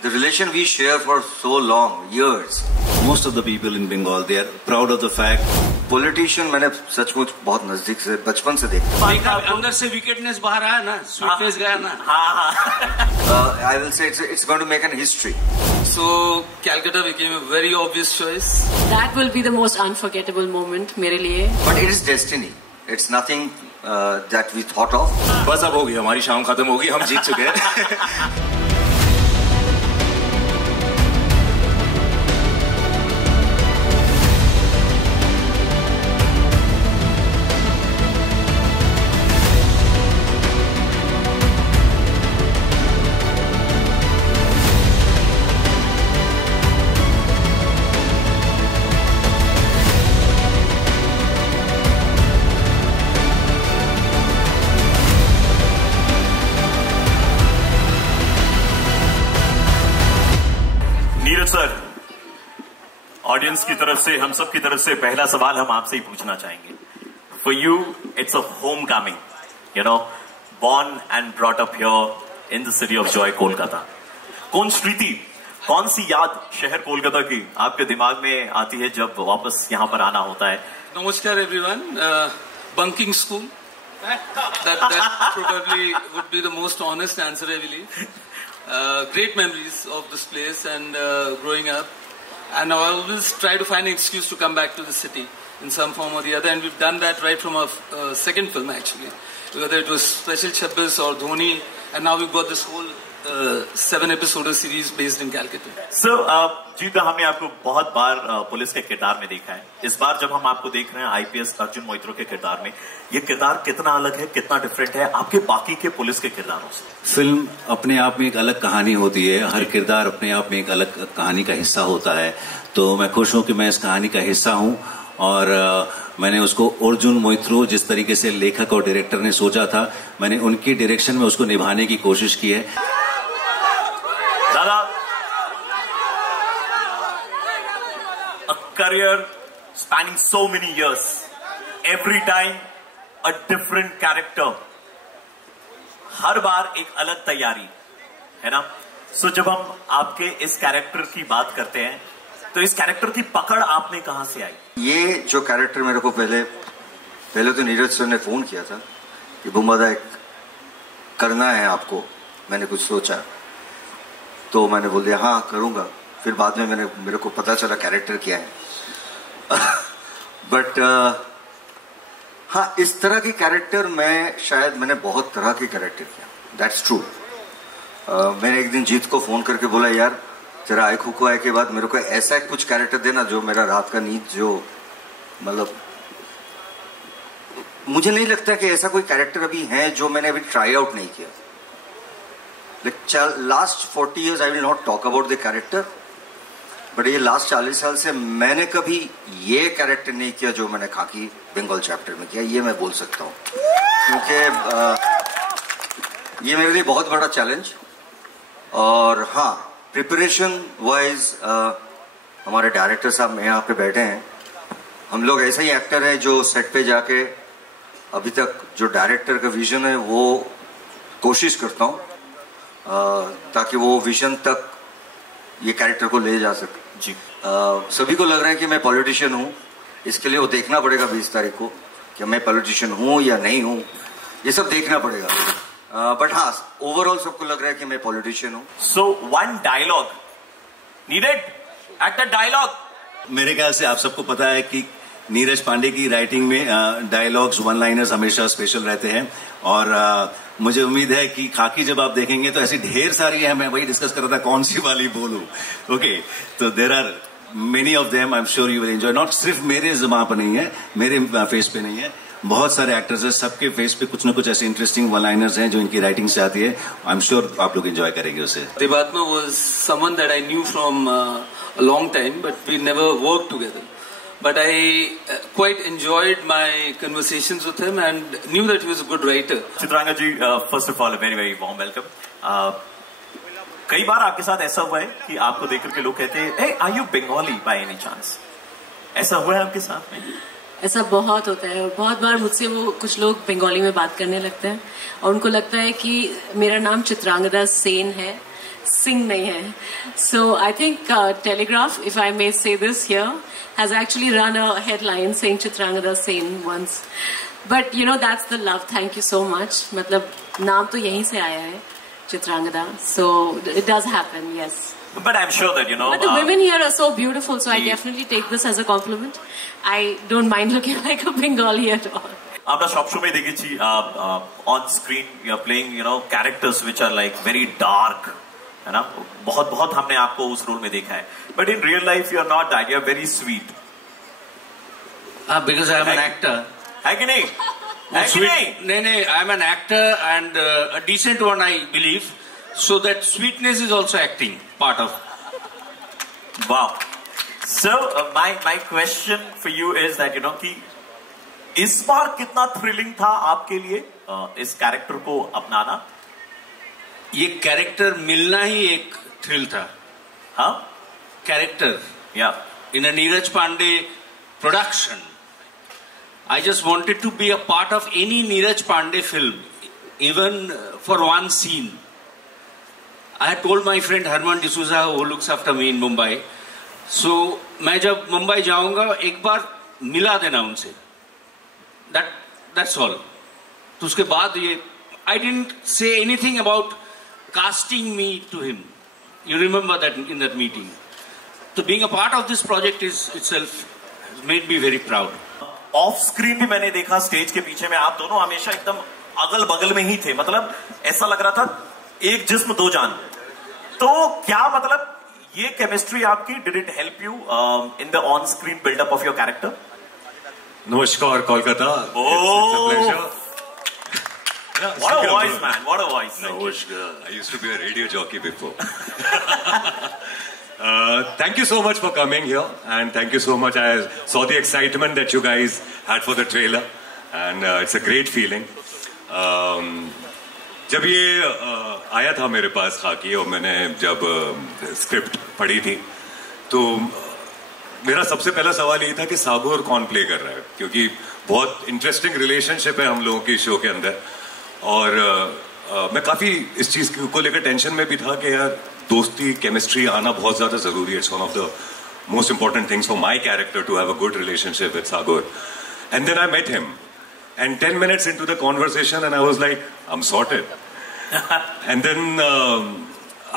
The relation we share for so long, years. Most of the people in Bengal, they are proud of the fact. Politician मैंने सचमुच बहुत नजदीक से बचपन से देखा। अंदर से विकेटनेस बाहर आया ना, स्वीटनेस गया ना। I will say it's going to make an history. So Calcutta became a very obvious choice. That will be the most unforgettable moment मेरे लिए। But it is destiny. It's nothing that we thought of. बस अब होगी हमारी शाम खत्म होगी, हम जीत चुके हैं। नीरज सर, ऑडियंस की तरफ से, हम सब की तरफ से पहला सवाल हम आपसे ही पूछना चाहेंगे। For you it's a home coming, you know, born and brought up here in the city of Joy, Kolkata. कौन सी याद शहर कोलकाता की आपके दिमाग में आती है जब वापस यहाँ पर आना होता है? नमस्कार everyone. Bunking school, that probably would be the most honest answer, I believe. Great memories of this place and growing up, and I always try to find an excuse to come back to the city in some form or the other, and we've done that right from our second film actually, whether it was Special 26 or Dhoni, and now we've got this whole 7-episode series based in Calcutta. So, जीता, हमने आपको बहुत बार police के किरदार में देखा है। इस बार जब हम आपको देख रहे हैं आईपीएस अर्जुन मोइत्रो के किरदार में, ये किरदार कितना अलग है, कितना डिफरेंट है आपके बाकी के पुलिस के किरदारों से? फिल्म अपने आप में एक अलग कहानी होती है, हर किरदार अपने आप में एक अलग कहानी का हिस्सा होता है। तो मैं खुश हूं कि मैं इस कहानी का हिस्सा हूं, और मैंने उसको अर्जुन मोइत्रो जिस तरीके से लेखक और डायरेक्टर ने सोचा था, मैंने उनकी डायरेक्शन में उसको निभाने की कोशिश की है। दादा, a career spanning so many years, every time a different character, हर बार एक अलग तैयारी है ना। सो जब हम आपके इस कैरेक्टर की बात करते हैं, तो इस कैरेक्टर की पकड़ आपने कहां से आई? ये जो कैरेक्टर मेरे को पहले तो नीरज सर ने फोन किया था कि बुम्बादा एक करना है आपको, मैंने कुछ सोचा, तो मैंने बोल दिया हाँ करूंगा। फिर बाद में मेरे को पता चला कैरेक्टर क्या है। बट हाँ, इस तरह की कैरेक्टर मैंने बहुत तरह के कैरेक्टर किया, दैट्स ट्रू। मैंने एक दिन जीत को फोन करके बोला, यार तेरा आय खुको आय के बाद मेरे को ऐसा कुछ कैरेक्टर देना जो मेरा रात का नींद, जो मतलब मुझे नहीं लगता कि ऐसा कोई कैरेक्टर अभी है जो मैंने अभी ट्राई आउट नहीं किया। Last 40 years I will not talk about the character, but ये लास्ट 40 साल से मैंने कभी ये कैरेक्टर नहीं किया जो मैंने खाकी बंगाल चैप्टर में किया, ये मैं बोल सकता हूँ। क्योंकि ये मेरे लिए बहुत बड़ा चैलेंज। और हाँ, प्रिपरेशन वाइज हमारे डायरेक्टर साहब यहाँ पे बैठे हैं, हम लोग ऐसा ही एक्टर है जो सेट पे जाके अभी तक जो डायरेक्टर का विजन है वो कोशिश करता हूँ ताकि वो विजन तक ये कैरेक्टर को ले जा सके जी। सभी को लग रहा है कि मैं पॉलिटिशियन हूँ, इसके लिए वो देखना पड़ेगा 20 तारीख को कि मैं पॉलिटिशियन हूँ या नहीं हूँ, ये सब देखना पड़ेगा। बट हाँ, ओवरऑल सबको लग रहा है कि मैं पॉलिटिशियन हूँ। So one dialogue needed at the dialogue. मेरे ख्याल से आप सबको पता है कि नीरज पांडे की राइटिंग में डायलॉग्स, वन लाइनर्स हमेशा स्पेशल रहते हैं, और मुझे उम्मीद है कि खाकी जब आप देखेंगे तो ऐसी ढेर सारी है, मैं वही डिस्कस कर रहा था कौन सी वाली बोलूं। ओके, तो there are many of them, I am sure you will enjoy. Not सिर्फ मेरे ज़बान पर नहीं है, मेरे फेस पे नहीं है, बहुत सारे एक्टर्स हैं, सबके फेस पे कुछ ना कुछ ऐसे इंटरेस्टिंग वन लाइनर्स हैं जो इनकी राइटिंग से आती है। आई एम श्योर आप लोग एंजॉय करेंगे उसे। Devatma was someone that I knew from a long time, but we never worked together. But I quite enjoyed my conversations with him and knew that he was a good writer. Chitranga ji, first of all, a very very warm welcome. कई बार आपके साथ ऐसा हुआ है कि आपको देख करके लोग कहते हैं, hey, are you Bengali by any chance? ऐसा हुआ है आपके साथ में? ऐसा बहुत होता है, और बहुत बार मुझसे वो कुछ लोग बंगाली में बात करने लगते हैं और उनको लगता है कि मेरा नाम चित्रांगदा सेन है, सिंह नहीं है। So I think Telegraph, if I may say this here, has actually run a headline saying Chitrangada sane once. But you know, that's the love. Thank you so much. मतलब नाम तो यहीं से आया है, Chitrangada. So it does happen, yes. But I'm sure that, you know... But the women here are so beautiful, so I definitely take this as a compliment. I don't mind looking like a Bengali at all. আমরা সবসময় দেখেছি on screen you're playing, you know, characters which are like very dark, है ना? बहुत हमने आपको उस role में देखा है. But in real life you're not that. You're very sweet. Because I'm an actor. है कि नहीं? है कि नहीं? नहीं, I'm an actor and a decent one, I believe. So that sweetness is also acting part of. Wow. So my question for you is that, you know, कि इस बार कितना थ्रिलिंग था आपके लिए इस कैरेक्टर को अपनाना? ये कैरेक्टर मिलना ही एक थ्रिल था. हाँ, कैरेक्टर या in a Neeraj Pandey production. I just wanted to be a part of any Neeraj Pandey film, even for one scene. I had told my friend Herman D'Souza, who looks after me in Mumbai, so मैं जब मुंबई जाऊंगा एक बार मिला देना उनसे. That's all. तो उसके बाद ये I didn't say anything about casting me to him. You remember that in that meeting. So being a part of this project is itself made me very proud. Of screen भी मैंने देखा, stage के पीछे में आप दोनों हमेशा एकदम अगल बगल में ही थे. मतलब ऐसा लग रहा था एक जिस्म दो जान. तो क्या मतलब ये केमिस्ट्री आपकी, did it help you in the on screen buildup of your character? Namaskar, Kolkata. Oh, it's a pleasure. Yeah, what a voice, man! What a voice! Namaskar. I used to be a radio jockey before. Thank you so much for coming here, and thank you so much. I saw the excitement that you guys had for the trailer, and it's a great feeling. जब ये आया था मेरे पास खाकी और मैंने जब script पढ़ी थी, तो मेरा सबसे पहला सवाल ये था कि सागोर कौन प्ले कर रहा है, क्योंकि बहुत इंटरेस्टिंग रिलेशनशिप है हम लोगों की शो के अंदर. और मैं काफी इस चीज को लेकर टेंशन में भी था कि यार दोस्ती, केमिस्ट्री आना बहुत ज्यादा जरूरी है. It's one of the most important things for my character to have a good relationship with Sagor. And then I met him and 10 minutes into the conversation and I was like, I'm sorted. And then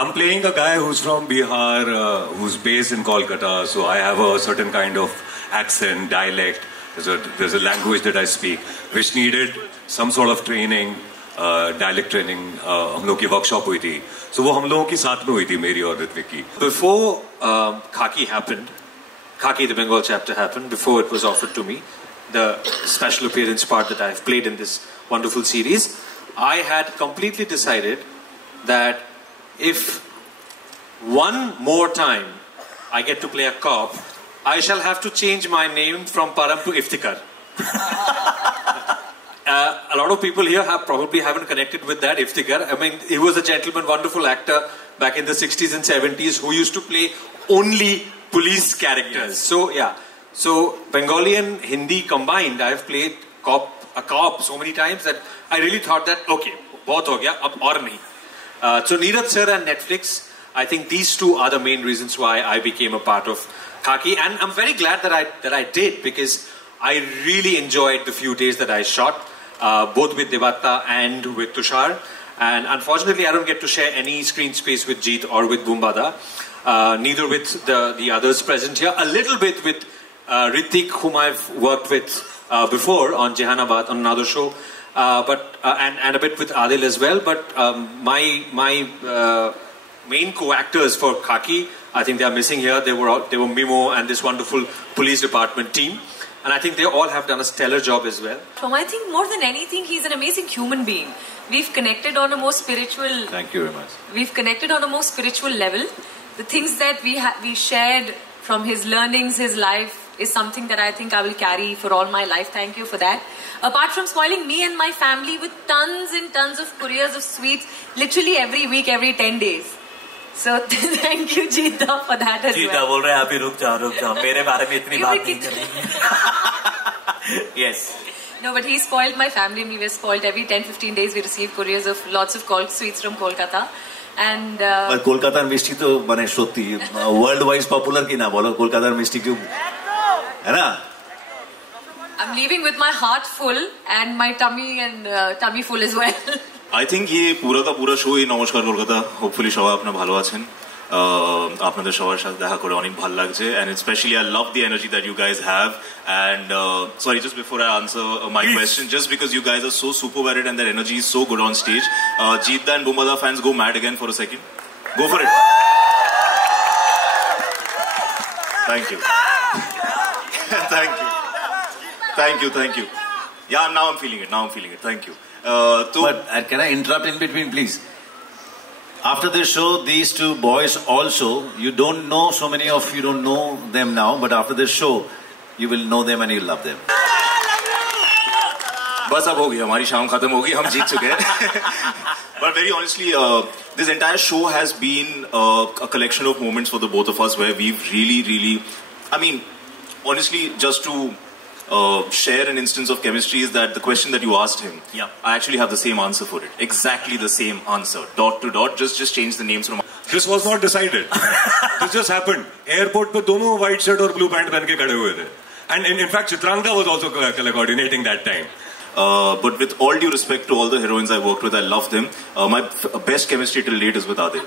I'm playing a guy who's from Bihar, who's based in Kolkata, so I have a certain kind of accent, dialect. There's a language that I speak, which needed some sort of training, dialect training. हम लोग की workshop हुई थी, so वो हम लोगों की साथ में हुई थी, मेरी और ऋत्विक की. Before Khaki happened, Khaki the Bengal chapter happened, before it was offered to me, the special appearance part that I've played in this wonderful series, I had completely decided that if one more time I get to play a cop, I shall have to change my name from Param to Iftikhar. A lot of people here probably haven't connected with that Iftikhar. I mean, he was a gentleman, wonderful actor back in the 60s and 70s who used to play only police characters. Yes. So, yeah. So, Bengali and Hindi combined, I have played a cop so many times that I really thought that, okay, bahut ho gaya, ab aur nahi. So, Neeraj sir and Netflix, I think these two are the main reasons why I became a part of Khaki. And I'm very glad that I did, because I really enjoyed the few days that I shot, both with Devatta and with Tushar. And unfortunately, I don't get to share any screen space with Jeet or with Boombada. Neither with the others present here. A little bit with Hrithik, whom I've worked with before on Jehanabad, on another show, and a bit with Adil as well. But my main co-actors for Khaki, I think they are missing here. They were Mimo and this wonderful police department team, and I think they all have done a stellar job as well. I think more than anything, he's an amazing human being. We've connected on a more spiritual. Thank you very much. We've connected on a more spiritual level. The things that we shared from his learnings, his life, is something that I think I will carry for all my life. Thank you for that. Apart from spoiling me and my family with tons and tons of couriers of sweets, literally every week, every 10 days. So thank you, Jeeta, for that as Jeeta well. बोल रहे हैं अभी रुक जाओ मेरे बारे में इतनी बात नहीं करनी. Yes. No, but he spoiled my family and we were spoiled. Every 10-15 days we receive couriers of lots of sweets from Kolkata. And पर कोलकाता मिष्टी तो बने सोती वर्ल्ड वाइज पॉपुलर की ना बोलो कोलकाता मिष्टी क्यों है ना I'm leaving with my heart full and my tummy full as well. I think ये पूरा का पूरा शो ही नमस्कार কলকাতা hopefully সবাই আপনারা ভালো আছেন আপনাদের সবার সাথে দেখা করে অনেক ভালো লাগছে and especially I love the energy that you guys have and sorry just before I answer my question just because you guys are so super varied and their energy is so good on stage Jeetda and Bumada fans go mad again for a second go for it thank you thank you yeah now I'm feeling it thank you but can I interrupt in between please after this show these two boys also you don't know so many of you don't know them now but after this show you will know them and you love them बस अब हो गई हमारी शाम खत्म होगी हम जीत चुके हैं but very honestly this entire show has been a collection of moments for the both of us where we've really I mean honestly just to share an instance of chemistry is that the question that you asked him I actually have the same answer for it exactly the same answer dot to dot just change the names from this was not decided this just happened airport पे दोनों white shirt और blue pant पहन के खड़े हुए थे and in fact Chitrangada was also coordinating that time but with all due respect to all the heroines I worked with I love them my best chemistry till date is with Adil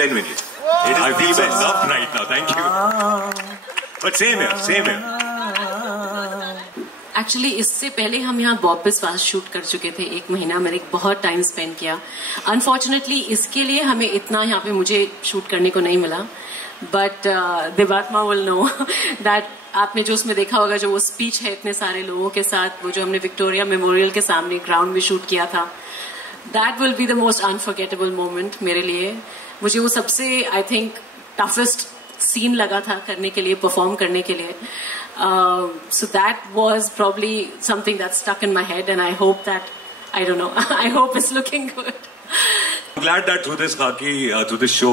genuinely I feel so loved right now thank you but same here actually इससे पहले हम यहाँ Bob बिस्वास shoot कर चुके थे 1 महीना मैंने बहुत टाइम स्पेंड किया अनफॉर्चुनेटली इसके लिए हमें इतना यहाँ पे मुझे शूट करने को नहीं मिला बट देवात्मा विल नो दैट आपने जो उसमें देखा होगा जो वो स्पीच है इतने सारे लोगों के साथ वो जो हमने विक्टोरिया मेमोरियल के सामने ग्राउंड में शूट किया था that will be the most unforgettable moment मेरे लिए मुझे वो सबसे आई थिंक टफेस्ट सीन लगा था करने के लिए परफॉर्म करने के लिए so that was probably something that stuck in my head and I hope that I don't know I hope it's looking good I'm glad that through this through this show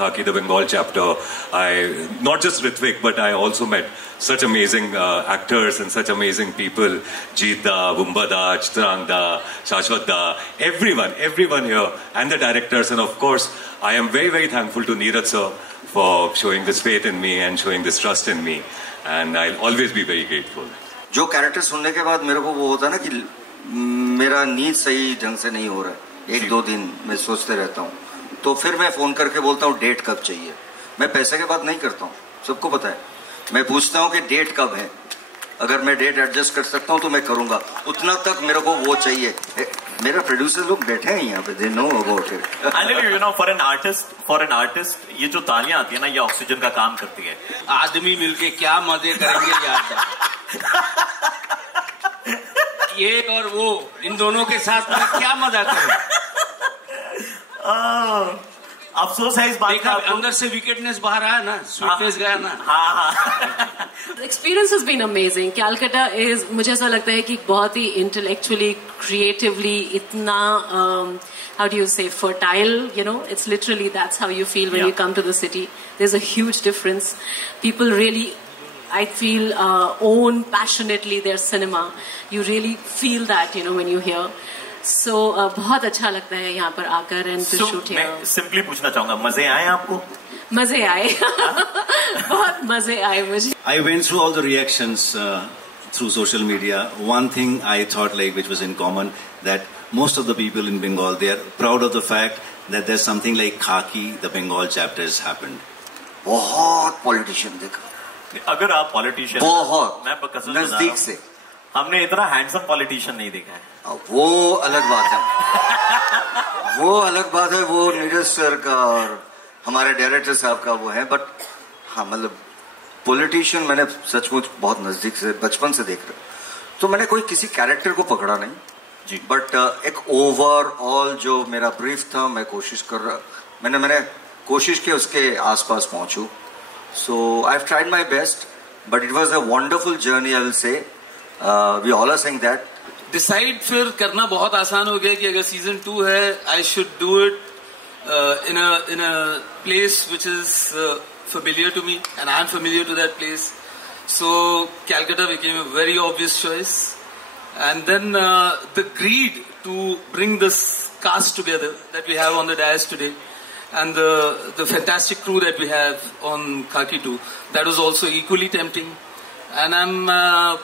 Khaki the Bengal chapter I not just Ritwik but I also met such amazing actors and such amazing people Jeetda, Bumbada, Chitrangada, Shashwat da everyone here and the directors and of course I am very thankful to Neeraj sir for showing this faith in me and showing this trust in me and I'll always be very grateful जो character सुनने के बाद मेरे को वो होता है ना कि मेरा नींद सही ढंग से नहीं हो रहा है 1-2 दिन मैं सोचते रहता हूँ तो फिर मैं फोन करके बोलता हूँ डेट कब चाहिए मैं पैसे के बात नहीं करता हूँ सबको पता है मैं पूछता हूँ कि डेट कब है अगर मैं डेट एडजस्ट कर सकता हूँ तो मैं करूंगा उतना तक मेरे को वो चाहिए मेरा प्रोड्यूसर लोग बैठे हैं यहाँ पे they know about it you know for an artist ये जो तालियां आती है ना ये ऑक्सीजन का काम करती है आदमी मिलके क्या मजे करेंगे यार ये और वो इन दोनों के साथ में क्या मजा करें अफसोस है इस बात का अंदर से विकेटनेस बाहर आया ना स्वीटनेस गया ना हाँ The experience has been amazing. Calcutta is मुझे ऐसा लगता है कि बहुत ही intellectually, creatively इतना how do you say fertile, you know, it's literally that's how you feel when you come to the city. There's a huge difference. People really I feel own passionately their cinema. You really feel that, you know, when you hear. So बहुत अच्छा लगता है यहाँ पर आकर and to shoot here. मैं simply पूछना चाहूँगा मजे आए आपको? मजे आए बहुत मजे आए मुझे. I went through all the reactions through social media. One thing I thought like which was in common that most of the people in Bengal they are proud of the fact that there's something like Khaki, the Bengal chapter has happened. बहुत politician देखा अगर आप politician बहुत मैं कसम नजदीक से हमने इतना हैंडसम पॉलिटिशियन नहीं देखा है वो अलग बात है वो नीरज सर का और हमारे डायरेक्टर साहब का वो है बट हाँ मतलब पॉलिटिशियन मैंने सचमुच बहुत नजदीक से बचपन से देख रहा तो मैंने कोई किसी कैरेक्टर को पकड़ा नहीं जी बट एक ओवरऑल जो मेरा ब्रीफ था मैं कोशिश कर रहा मैंने कोशिश की उसके आसपास पहुंचूं so I have tried my best but it was a wonderful journey I will say we all are saying that decide फिर करना बहुत आसान हो गया कि अगर सीजन 2 है I should do it in a place which is familiar to me and I am familiar to that place so Calcutta became a very obvious choice and then the greed to bring this cast together that we have on the dais today and the fantastic crew that we have on Khaki 2, that was also equally tempting. And I'm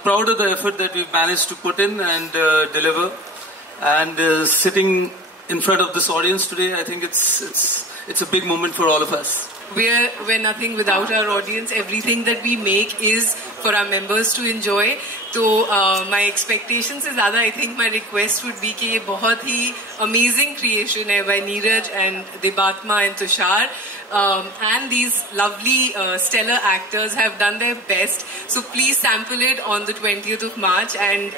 proud of the effort that we've managed to put in and deliver. And sitting in front of this audience today, I think it's a big moment for all of us. We're nothing without our audience. Everything that we make is for our members to enjoy. So my expectations is ज़्यादा. I think my request would be कि ये बहुत ही amazing creation है by Neeraj and Debatma and Tushar. And these lovely stellar actors have done their best. So please sample it on the 20th of March and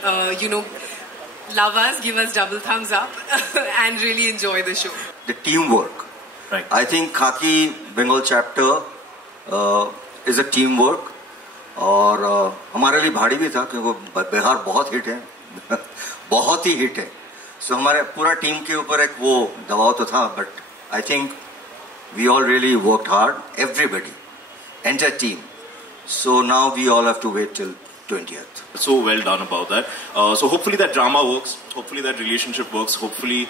love us, give us double thumbs up and really enjoy the show. The teamwork. Right. I think Khaki Bengal chapter is a teamwork. और हमारे लिए भारी भी था क्योंकि बिहार बहुत hit है बहुत ही हिट है. सो हमारे पूरा टीम के ऊपर एक वो दबाव तो था, but I think we all really worked hard, everybody, entire team. So now we all have to wait till 20th. So well done about that. So hopefully that drama works, hopefully that relationship works, hopefully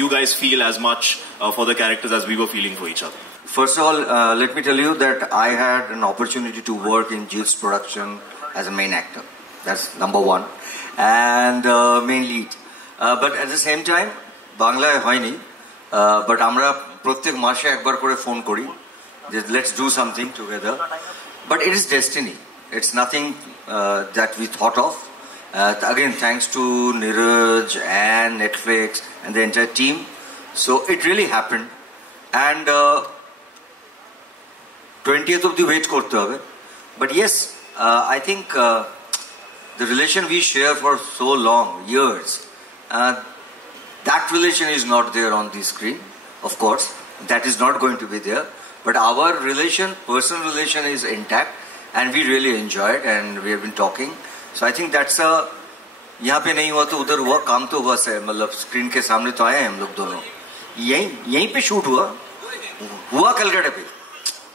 you guys feel as much for the characters as we were feeling for each other. First of all, let me tell you that I had an opportunity to work in Jeet's production as a main actor. That's number one. And main lead. But at the same time, Bangla hoyni, but amra প্রত্যেক মাসে একবার করে phone করি যে let's do something together. But it is destiny. It's nothing that we thought of. Again, thanks to Neeraj and Netflix and the entire team. So it really happened. And 20th of the wait korte hobe. But yes, I think the relation we share for so long, years, that relation is not there on the screen. Of course, that is not going to be there. But our relation, personal relation is intact and we really enjoy it and we have been talking. So I think that's a... यहाँ पे नहीं हुआ तो उधर हुआ, काम तो बस है, मतलब स्क्रीन के सामने तो आए हैं हम लोग दोनों. यहीं पे शूट हुआ कलकत्ते पे.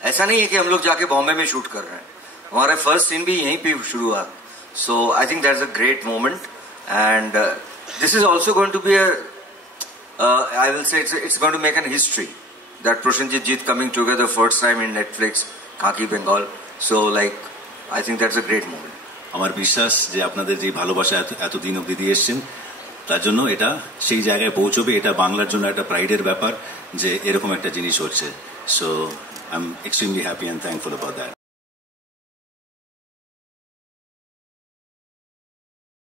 ऐसा नहीं है कि हम लोग जाके बॉम्बे में शूट कर रहे हैं. हमारा फर्स्ट सीन भी यहीं पे शुरू हुआ. So I think that's a great moment and this is also going to be a I will say it's going to make an history that Prosenjit Jeet coming together first time in Netflix, Khaki Bengal. So like, I think that's a great moment. আমার বিশ্বাস যে আপনাদের যে ভালোবাসা এতদিন অবধি দিয়ে এসেছেন তার জন্য এটা সেই জায়গায় পৌঁছবে. এটা বাংলার জন্য একটা প্রাইডের ব্যাপার যে এরকম একটা জিনিস হচ্ছে. So I am extremely happy and thankful about that.